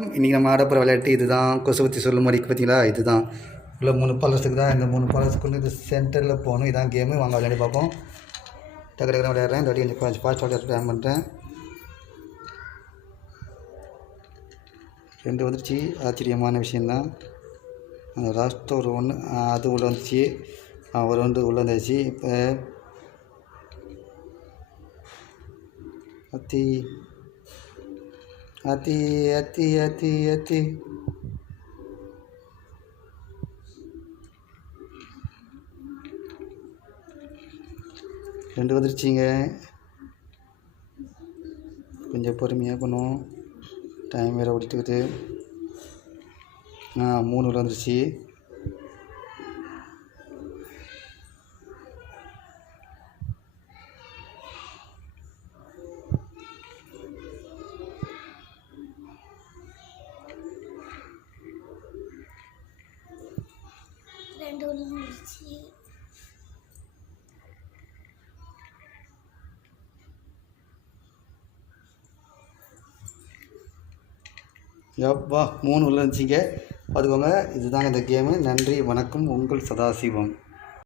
இன்றைக்கி நம்ம ஆடப்போகிற விளையாட்டு இது தான். கொசு பற்றி சொல்லும் மாதிரி பார்த்தீங்களா, இது தான் உள்ள 3 பாலஸுக்கு தான். இந்த 3 பாலஸுக்குள்ளே இது சென்டரில் போகணும். இதான் கேமு. வாங்க விளையாடி பார்ப்போம். டக்கு டக்குனு விளையாடுறேன். இந்த வாட்டி கொஞ்சம் ஃபாஸ்ட் விளையாட பிளான் பண்ணுறேன். 2 வந்துருச்சு. ஆச்சரியமான விஷயந்தான். அந்த லாஸ்ட்டு ஒரு 1 அது உள்ளே வந்துச்சு. ஒரு வந்து உள்ளே வந்துச்சு. இப்போ அத்தி அத்தி அத்தி அத்தி அத்தி 2 வந்துருச்சிங்க. கொஞ்சம் பொறுமையாக பண்ணுவோம். டைம் வேறு ஓடிட்டுக்குது. 3 வந்துருச்சு. எப்பா 3 உள்ள இருந்துச்சிங்க. பார்த்துக்கோங்க. இதுதாங்க இந்த கேமு. நன்றி, வணக்கம். உங்கள் சதாசிவம்.